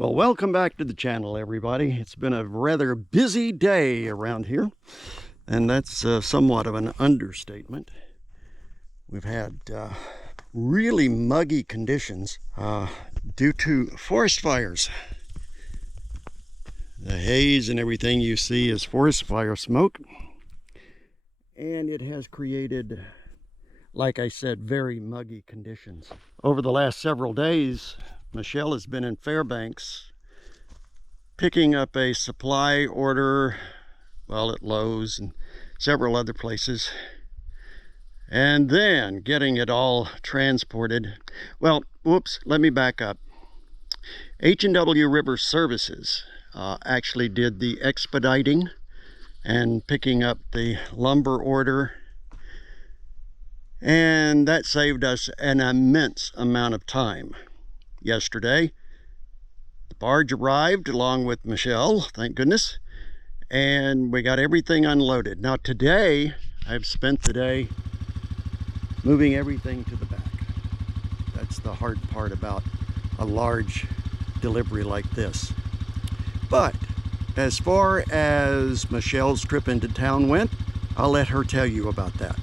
Well, welcome back to the channel, everybody. It's been a rather busy day around here, and that's somewhat of an understatement. We've had really muggy conditions due to forest fires. The haze and everything you see is forest fire smoke, and it has created, like I said, very muggy conditions. Over the last several days, Michelle has been in Fairbanks picking up a supply order, well, at Lowe's and several other places, and then getting it all transported. Well, whoops, let me back up. H&W River Services actually did the expediting and picking up the lumber order, and that saved us an immense amount of time. Yesterday, the barge arrived along with Michelle, thank goodness, and we got everything unloaded. Now today, I've spent the day moving everything to the back. That's the hard part about a large delivery like this. But as far as Michelle's trip into town went, I'll let her tell you about that.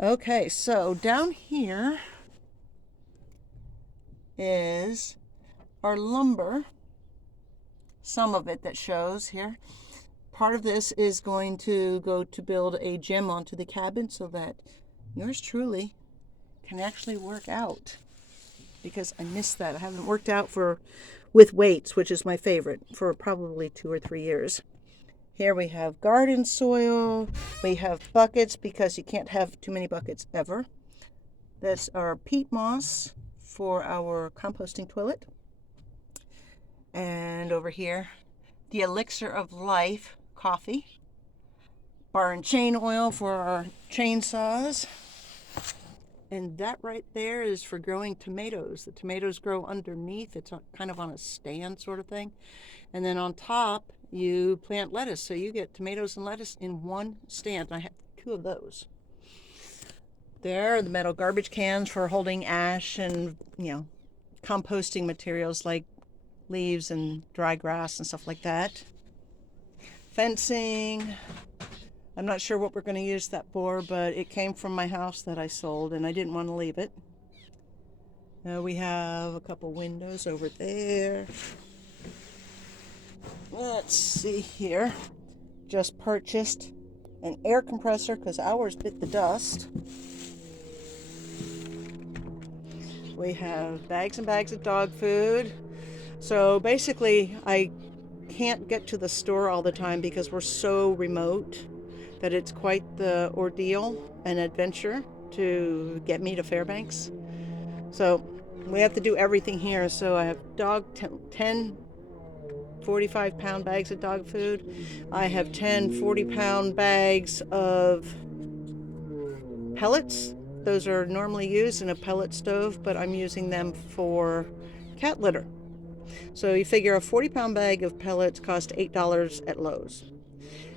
Okay, so down here is our lumber, some of it that shows here. Part of this is going to go to build a gym onto the cabin so that yours truly can actually work out, because I missed that. I haven't worked out with weights, which is my favorite, for probably 2 or 3 years. Here we have garden soil. We have buckets, because you can't have too many buckets ever. That's our peat moss for our composting toilet. And over here, the elixir of life coffee. Bar and chain oil for our chainsaws. And that right there is for growing tomatoes. The tomatoes grow underneath. It's kind of on a stand sort of thing. And then on top, you plant lettuce. So you get tomatoes and lettuce in one stand. I have 2 of those. There are the metal garbage cans for holding ash and, composting materials like leaves and dry grass and stuff like that. Fencing. I'm not sure what we're going to use that for, but it came from my house that I sold, and I didn't want to leave it. Now we have a couple windows over there. Let's see here. Just purchased an air compressor because ours bit the dust. We have bags and bags of dog food. So basically, I can't get to the store all the time because we're so remote that it's quite the ordeal and adventure to get me to Fairbanks. So we have to do everything here. So I have 10 45-pound bags of dog food. I have 10 40-pound bags of pellets. Those are normally used in a pellet stove, but I'm using them for cat litter. So you figure a 40-pound bag of pellets cost $8 at Lowe's.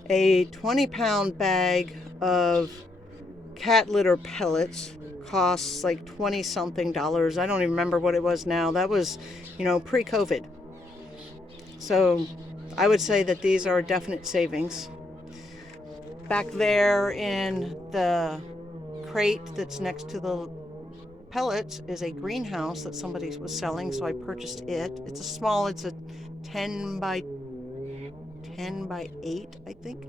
A 20-pound bag of cat litter pellets costs like 20-something dollars. I don't even remember what it was now. That was, pre-COVID. So I would say that these are definite savings. Back there in the crate that's next to the pellets is a greenhouse that somebody was selling, so I purchased it. It's a 10 by 8, I think.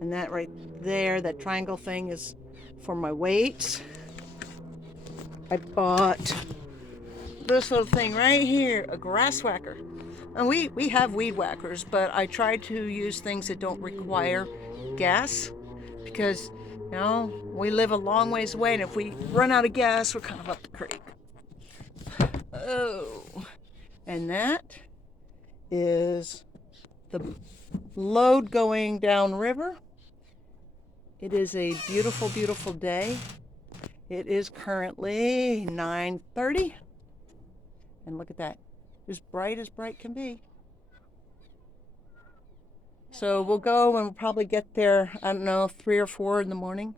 And that right there, that triangle thing, is for my weights. I bought this little thing right here, a grass whacker. And we have weed whackers, but I try to use things that don't require gas, because, we live a long ways away, and if we run out of gas, we're kind of up the creek. Oh, and that is the load going downriver. It is a beautiful, beautiful day. It is currently 9:30. And look at that. As bright can be. So we'll go and we'll probably get there, I don't know, 3 or 4 in the morning.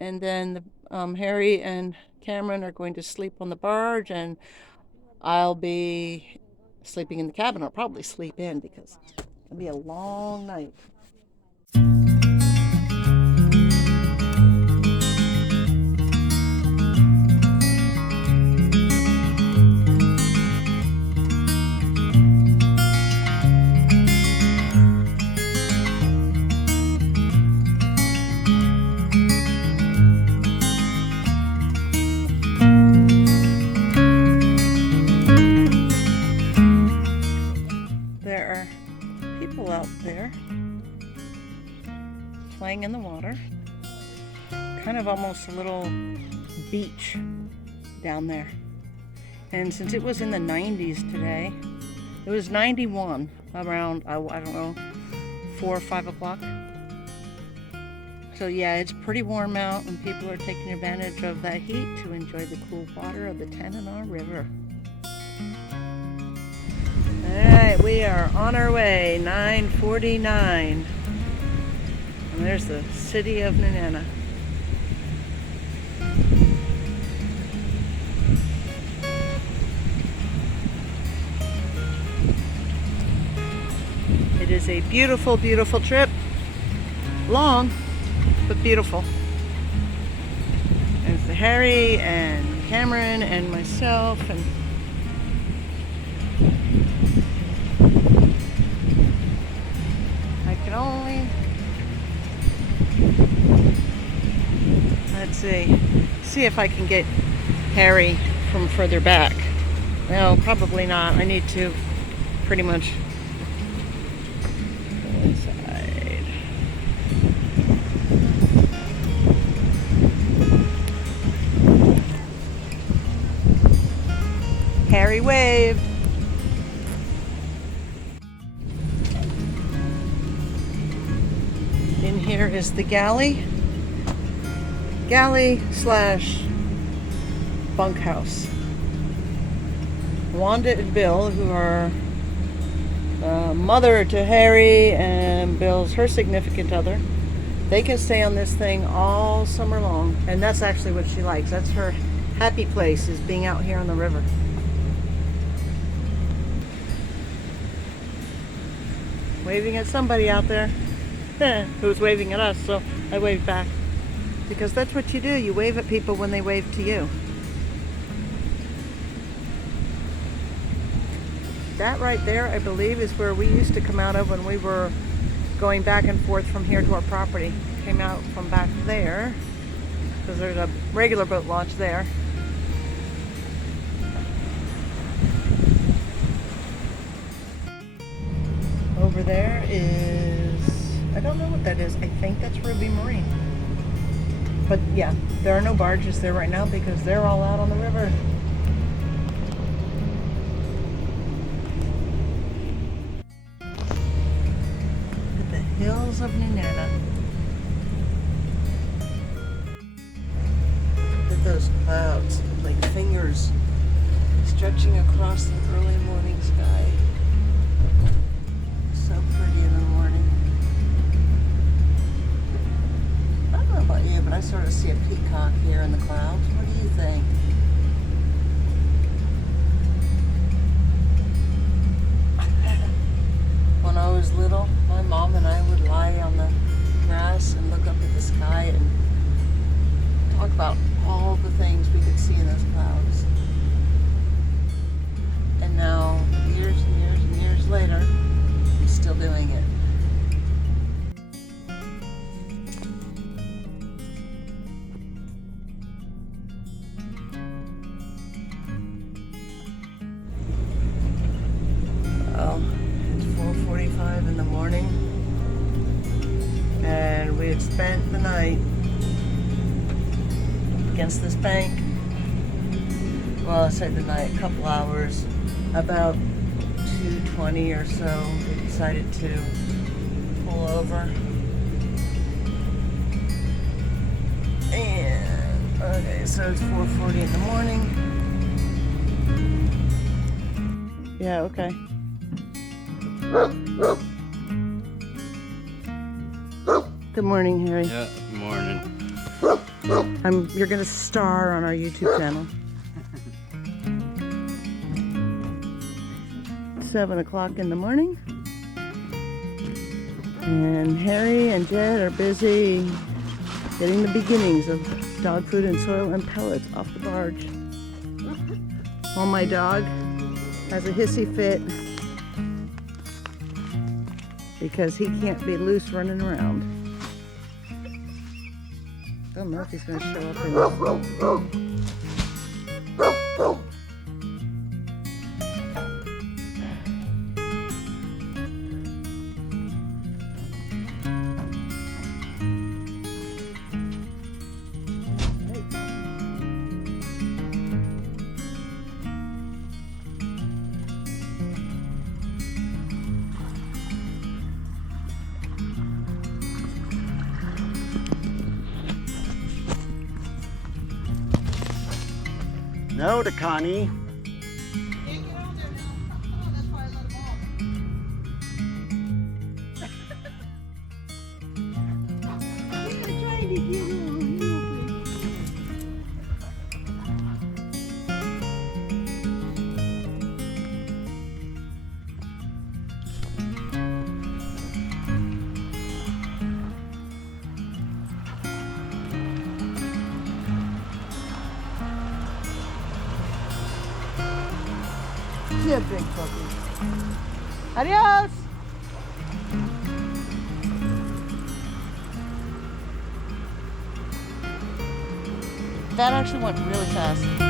And then Harry and Cameron are going to sleep on the barge, and I'll be sleeping in the cabin. I'll probably sleep in because it'll be a long night. There are people out there playing in the water. Kind of almost a little beach down there. And since it was in the 90s today, it was 91 around, I don't know, 4 or 5 o'clock. So yeah, it's pretty warm out and people are taking advantage of that heat to enjoy the cool water of the Tanana River. Alright, we are on our way, 9:49. And there's the city of Tanana. It is a beautiful, beautiful trip. Long, but beautiful. There's the Harry and Cameron and myself and I can only, let's see if I can get Harry from further back. No, probably not. I need to pretty much go inside. Harry waved. In here is the galley slash bunkhouse. Wanda and Bill, who are mother to Harry and Bill's her significant other, they can stay on this thing all summer long, and that's actually what she likes. That's her happy place, is being out here on the river. Waving at somebody out there who's waving at us, so I waved back. Because that's what you do. You wave at people when they wave to you. That right there, I believe, is where we used to come out of when we were going back and forth from here to our property. Came out from back there, because there's a regular boat launch there. Over there is, I don't know what that is. I think that's Ruby Marine. But yeah, there are no barges there right now because they're all out on the river. Look at the hills of Tanana. Look at those clouds, like fingers stretching across the early morning sky. So pretty in the morning. I don't know about you, but I sort of see a peacock here in the clouds. What do you think? When I was little, my mom and I would lie on the grass and look up at the sky and talk about all the things we could see in those clouds. And now, years and years and years later, I'm still doing it. Well, it's 4:45 in the morning, and we had spent the night against this bank. Well, I said the night, a couple hours. About 2:20 or so, we decided to pull over. And, okay, so it's 4:40 in the morning. Yeah, okay. Good morning, Harry. Yeah, morning. You're gonna star on our YouTube channel. 7 o'clock in the morning. And Harry and Jed are busy getting the beginnings of dog food and soil and pellets off the barge. While my dog has a hissy fit because he can't be loose running around. Don't know if he's going to show up in No, to Connie. Yeah, big puppy. Adios! That actually went really fast.